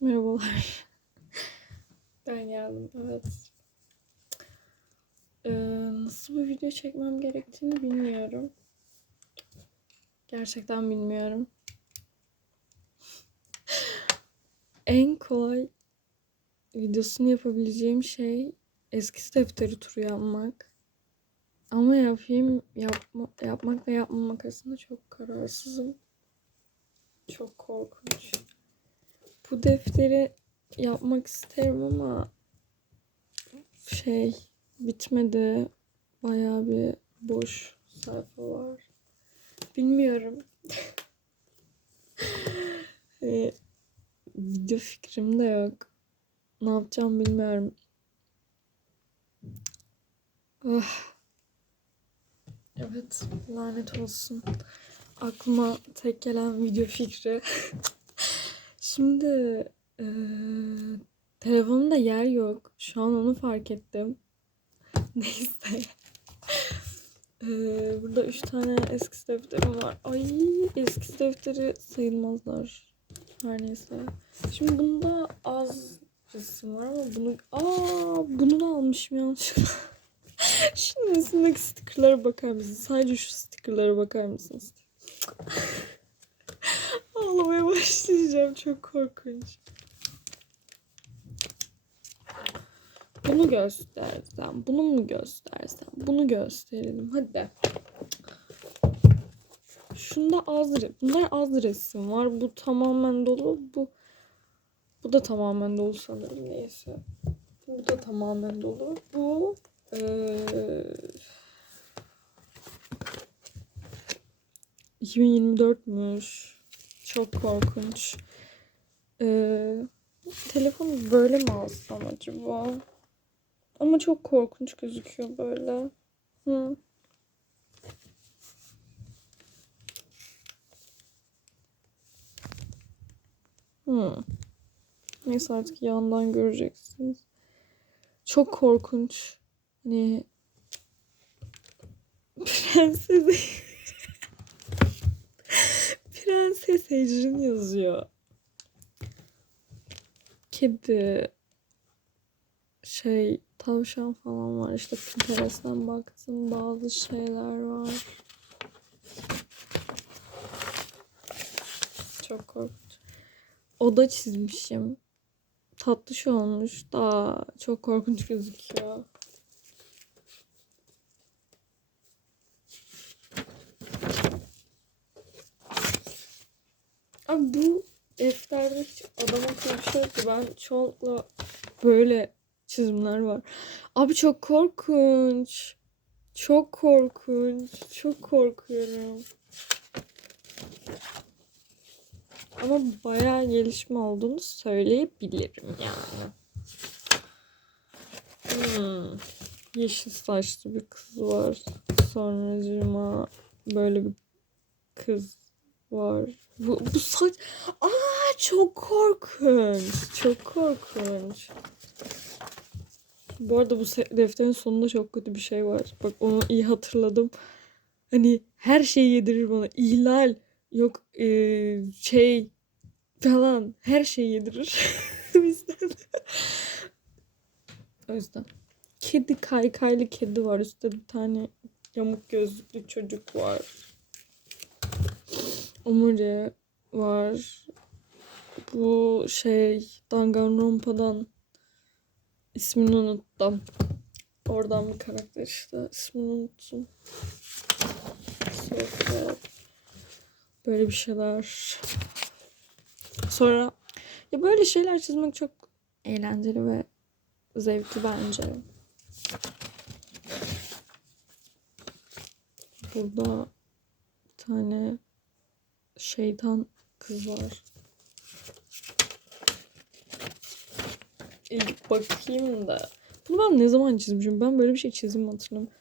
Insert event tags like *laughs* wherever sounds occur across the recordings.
Merhabalar. Ben geldim, evet. Ee, nasıl bir video çekmem gerektiğini bilmiyorum. Gerçekten bilmiyorum. *laughs* en kolay videosunu yapabileceğim şey eski defteri turu yapmak. Ama yapayım, yapma, yapmak ve yapmamak arasında çok kararsızım. Çok korkunç. Bu defteri yapmak isterim ama şey bitmedi. Bayağı bir boş sayfa var. Bilmiyorum. Ee, *laughs* video fikrim de yok. Ne yapacağım bilmiyorum. Ah. Evet, lanet olsun. Aklıma tek gelen video fikri. *laughs* Şimdi eee telefonumda yer yok. Şu an onu fark ettim. *laughs* Neyse. Eee, burada üç tane eski defterim var. Ay eski defteri sayılmazlar. Her neyse. Şimdi bunda az resim var ama bunu... Aa bunu da almışım yanlışlıkla. *laughs* Şunun üstündeki stickerlara bakar mısınız? Sadece şu stickerlara bakar mısınız? Ağlamaya başlayacağım. Çok korkunç. Bunu göstersem, bunu mu göstersem, bunu gösterelim. Hadi. Şunda az, bunlar az resim var. Bu tamamen dolu. Bu bu da tamamen dolu sanırım. Neyse. Bu da tamamen dolu. Bu eee 2024'müş. Çok korkunç. Ee, telefonu böyle mi alsam acaba? Ama çok korkunç gözüküyor böyle. Hı. Hı. Neyse artık yandan göreceksiniz. Çok korkunç. Hani *laughs* prenses Prenses Ecrin yazıyor. Kedi şey tavşan falan var. İşte Pinterest'ten baktım bazı şeyler var. Çok korkunç. Oda çizmişim. Tatlış olmuş. Daha çok korkunç gözüküyor. Abi bu defterde hiç adam ki. Ben çoğunlukla böyle çizimler var. Abi çok korkunç. Çok korkunç. Çok korkuyorum. Ama bayağı gelişme olduğunu söyleyebilirim yani. Hmm. Yeşil saçlı bir kız var. Sonracığıma böyle bir kız var. Bu, bu saç... Aa çok korkunç. Çok korkunç. Bu arada bu defterin sonunda çok kötü bir şey var. Bak onu iyi hatırladım. Hani her şeyi yedirir bana. İhlal. Yok eee, şey falan. Her şeyi yedirir. *laughs* o yüzden. o yüzden. Kedi kaykaylı kedi var. Üstte bir tane yamuk gözlüklü çocuk var. Omuri var. Bu şey Danganronpa'dan ismini unuttum. Oradan bir karakter işte. ismini unuttum. Sonra böyle bir şeyler. Sonra ya böyle şeyler çizmek çok eğlenceli ve zevkli bence. Burada bir tane şeytan kız var. İlk bakayım da. Bunu ben ne zaman çizmişim? Ben böyle bir şey çizdim hatırlamıyorum.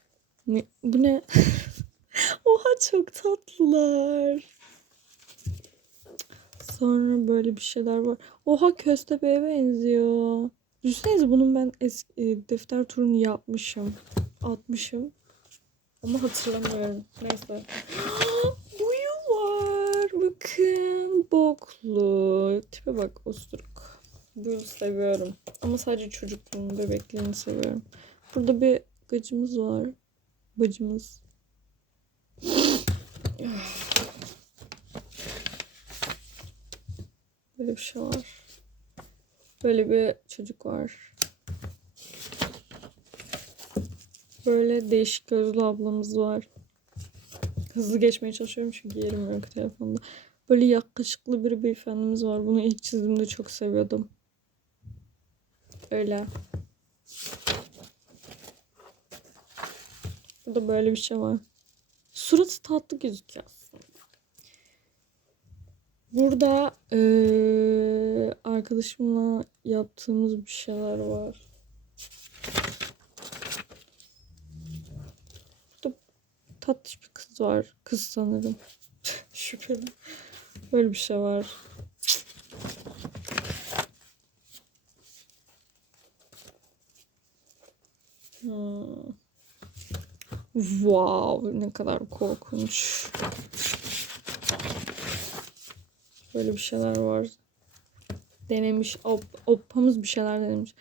Ne, bu ne? *laughs* Oha çok tatlılar. Sonra böyle bir şeyler var. Oha köstebeğe benziyor. Düşünsenize bunun ben eski, e, defter turunu yapmışım. Atmışım. Ama hatırlamıyorum. Neyse. Bakın. Boklu. Tipe bak osturuk. Gül seviyorum. Ama sadece çocukluğunu, bebekliğini seviyorum. Burada bir gacımız var. Bacımız. Böyle bir şey var. Böyle bir çocuk var. Böyle değişik gözlü ablamız var. Hızlı geçmeye çalışıyorum çünkü yerim yok telefonda. Böyle yakışıklı bir beyefendimiz var. Bunu ilk çizdiğimde çok seviyordum. Öyle. Burada böyle bir şey var. Suratı tatlı gözüküyor aslında. Burada eee, arkadaşımla yaptığımız bir şeyler var. Burada tatlış bir kız var. Kız sanırım. *laughs* Şüpheli. Böyle bir şey var. Hmm. Wow, ne kadar korkunç. Böyle bir şeyler var. Denemiş. Op, oppamız bir şeyler denemiş.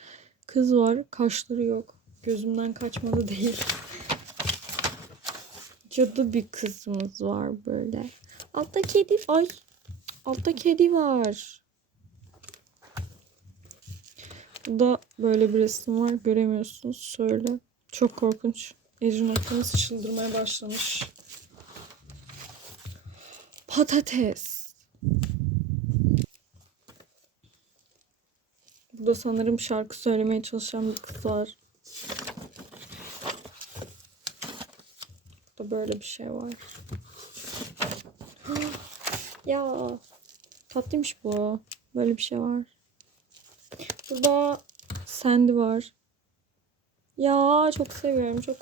Kız var. Kaşları yok. Gözümden kaçmadı *laughs* değil. Cadı bir kızımız var böyle. Altta kedi. Ay. Altta kedi var. Burada böyle bir resim var. Göremiyorsunuz. Söyle. Çok korkunç. Ecrin Akdeniz çıldırmaya başlamış. Patates. Burada sanırım şarkı söylemeye çalışan bir kız var. Burada böyle bir şey var. *gasps* ya tatlıymış bu. Böyle bir şey var. Burada Sandy var. Ya çok seviyorum. Çok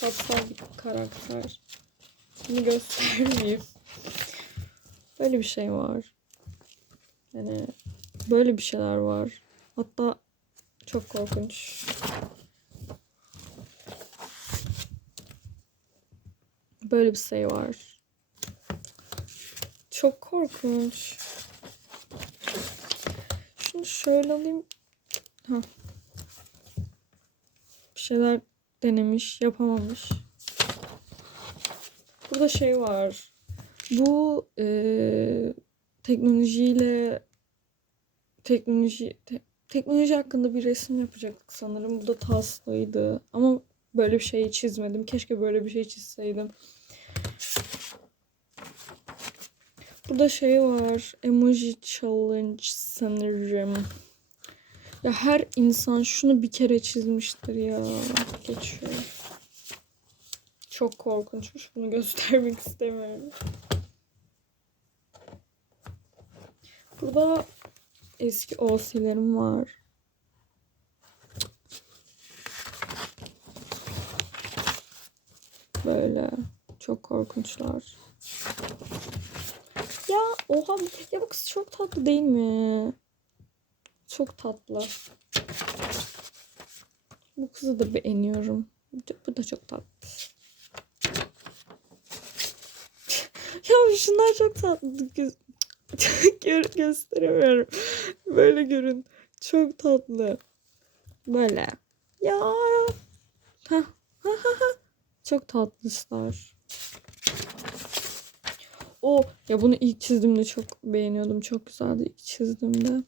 tatsal bir karakter. Bunu göstermeyeyim. Böyle bir şey var. Yani böyle bir şeyler var. Hatta çok korkunç. Böyle bir şey var. Çok korkunç. Şunu şöyle alayım. Ha. Bir şeyler denemiş, yapamamış. Burada şey var. Bu eee, teknolojiyle teknoloji te- teknoloji hakkında bir resim yapacaktık sanırım. Bu da taslıydı. Ama böyle bir şey çizmedim. Keşke böyle bir şey çizseydim. Burada şey var. Emoji challenge sanırım. Ya her insan şunu bir kere çizmiştir ya. Geçiyor. Çok korkunçmuş. Bunu göstermek istemiyorum. Burada eski OC'lerim var. Böyle çok korkunçlar. Ya oha ya bu kız çok tatlı değil mi? Çok tatlı. Bu kızı da beğeniyorum. Bu da, çok tatlı. *laughs* ya şunlar çok tatlı. Gö- *laughs* Gö- gösteremiyorum. Böyle görün. Çok tatlı. Böyle. Ya. Ha. Ha ha. Çok tatlışlar. O ya bunu ilk çizdiğimde çok beğeniyordum. Çok güzeldi ilk çizdiğimde.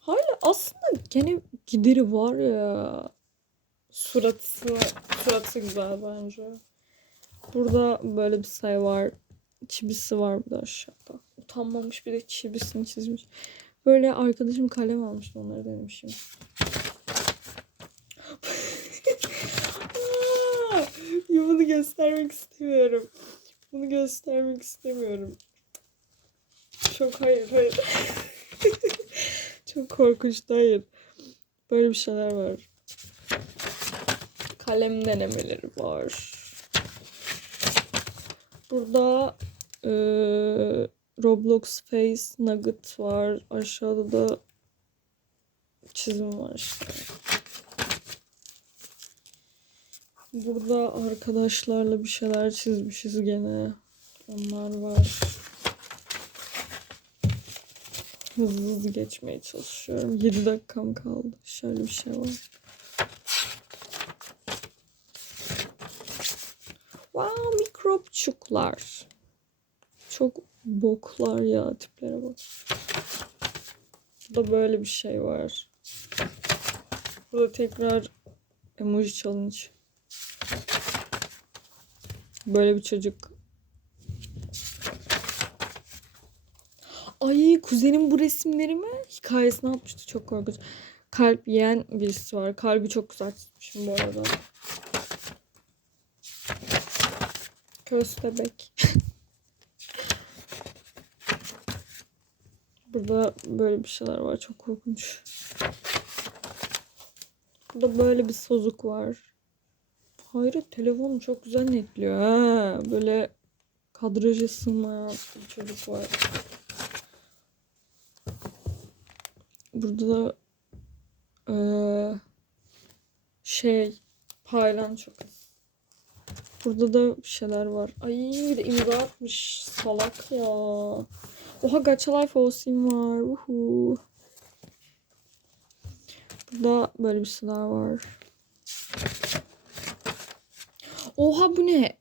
Hala aslında gene gideri var ya. Suratı, suratı güzel bence. Burada böyle bir sayı var. Çibisi var burada aşağıda. Utanmamış bir de çibisini çizmiş. Böyle arkadaşım kalem almıştı onları denemişim. *laughs* Aa, ya bunu göstermek istemiyorum. Bunu göstermek istemiyorum. Çok hayır hayır. *laughs* Çok korkunç hayır. Böyle bir şeyler var. Kalem denemeleri var. Burada eee, Roblox Face Nugget var. Aşağıda da çizim var işte. Burada arkadaşlarla bir şeyler çizmişiz gene. Onlar var. hızlı hızlı geçmeye çalışıyorum. 7 dakikam kaldı. Şöyle bir şey var. Wow mikropçuklar. Çok boklar ya tiplere bak. Burada böyle bir şey var. Burada tekrar emoji challenge. Böyle bir çocuk. Ay kuzenim bu resimlerimi hikayesine atmıştı çok korkunç. Kalp yiyen birisi var. Kalbi çok güzel çizmişim bu arada. Köstebek. *laughs* Burada böyle bir şeyler var. Çok korkunç. Burada böyle bir sozuk var. Hayret telefonu çok güzel netliyor. Ha, böyle kadraja sığmayan bir çocuk var. Burada da eee, şey paylan çok az. Burada da bir şeyler var. Ay bir de imza atmış. Salak ya. Oha Gacha Life Osim var. Uhu. Burada böyle bir şeyler var. Oha bu ne?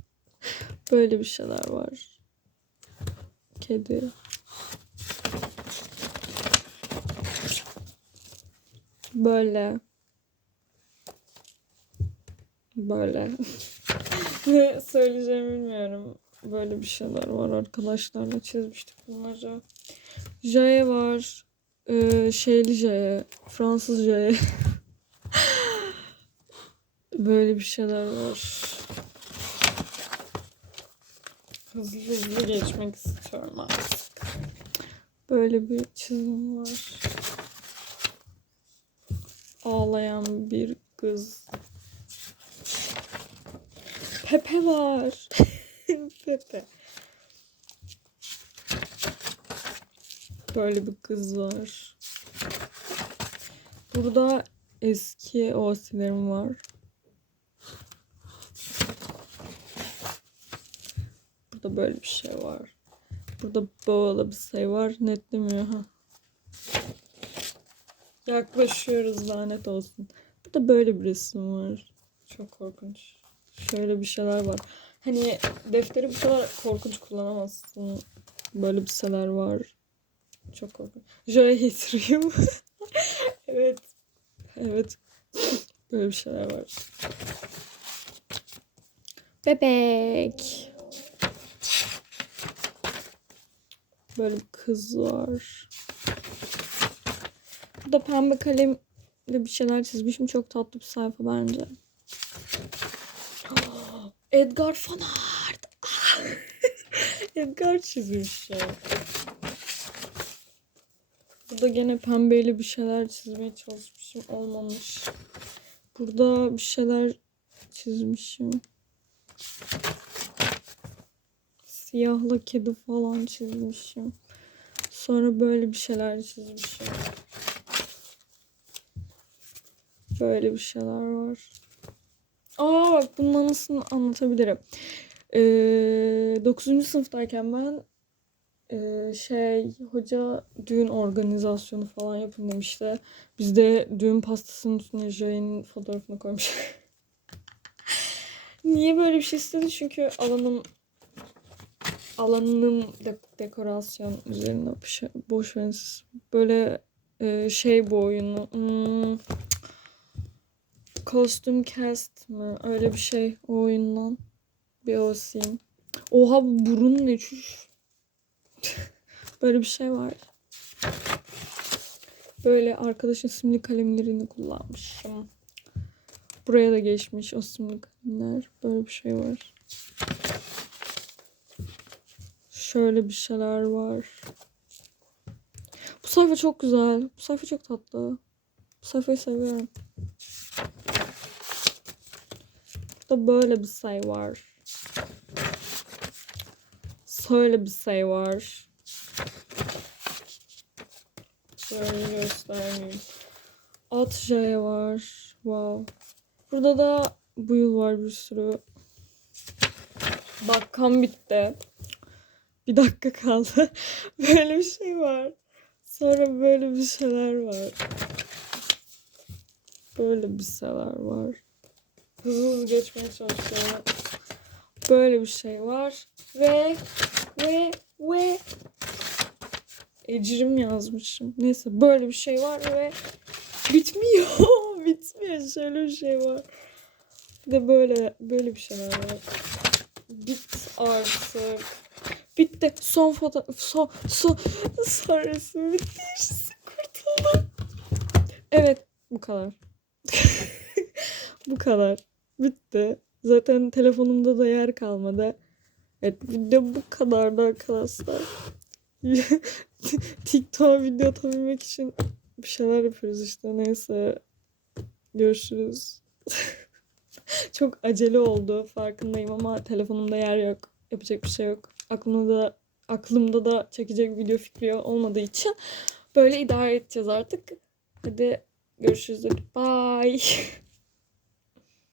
*laughs* böyle bir şeyler var. Kedi. Böyle. Böyle. *laughs* Ne söyleyeceğimi bilmiyorum. Böyle bir şeyler var arkadaşlarla çizmiştik bunları. Jaye var. Ee, şeyli Jaye. Fransız Jaye. *laughs* Böyle bir şeyler var. Hızlı hızlı geçmek istiyorum artık. Böyle bir çizim var. Ağlayan bir kız. Pepe var. *laughs* Pepe. Böyle bir kız var. Burada eski OC'lerim var. Böyle bir şey var. Burada böyle bir şey var. Netlemiyor ha. Yaklaşıyoruz lanet olsun. Burada böyle bir resim var. Çok korkunç. Şöyle bir şeyler var. Hani defteri bu kadar korkunç kullanamazsın. Böyle bir şeyler var. Çok korkunç. Joy getiriyorum. *laughs* evet. Evet. Böyle bir şeyler var. Bebek. Böyle bir kız var. Burada pembe kalemle bir şeyler çizmişim. Çok tatlı bir sayfa bence. *gasps* Edgar Fanart. *laughs* Edgar çizmiş ya. Burada gene pembeyle bir şeyler çizmeye çalışmışım. Olmamış. Burada bir şeyler çizmişim. Siyahla kedi falan çizmişim. Sonra böyle bir şeyler çizmişim. Böyle bir şeyler var. Aa bak bunun anısını anlatabilirim. Ee, 9. sınıftayken ben ee, şey hoca düğün organizasyonu falan yapın demişti. Biz de düğün pastasının üstüne Jay'in fotoğrafını koymuş. *laughs* Niye böyle bir şey istedi? Çünkü alanım alanının de- dekorasyon üzerine boş verin. Böyle e, şey bu oyunu. Hmm, Costume Cast mı? Öyle bir şey o oyundan. Bir o scene. Oha bu burun ne çüş. *laughs* Böyle bir şey var. Böyle arkadaşın simli kalemlerini kullanmışım. Buraya da geçmiş o simli kalemler. Böyle bir şey var. Şöyle bir şeyler var. Bu sayfa çok güzel. Bu sayfa çok tatlı. Bu sayfayı seviyorum. Burada böyle bir sayı var. Şöyle bir sayı var. Şöyle göstermeyeyim. At J var. Wow. Burada da bu yıl var bir sürü. Dakikam bitti. Bir dakika kaldı. *laughs* Böyle bir şey var. Sonra böyle bir şeyler var. Böyle bir şeyler var. Hızlı hızlı geçmeye çalışıyorum. Böyle bir şey var. Ve ve ve Ecrim yazmışım. Neyse böyle bir şey var ve bitmiyor. *laughs* bitmiyor. Şöyle bir şey var. Bir de böyle böyle bir şeyler var. Bit artık. Bitti. Son foto son son son bitti. Yaşasın kurtuldum. Evet bu kadar. *laughs* bu kadar. Bitti. Zaten telefonumda da yer kalmadı. Evet video bu kadardı arkadaşlar. *laughs* TikTok video atabilmek için bir şeyler yapıyoruz işte neyse. Görüşürüz. *laughs* Çok acele oldu farkındayım ama telefonumda yer yok. Yapacak bir şey yok. Aklımda da aklımda da çekecek video fikri olmadığı için böyle idare edeceğiz artık. Hadi görüşürüz. Bye. *laughs*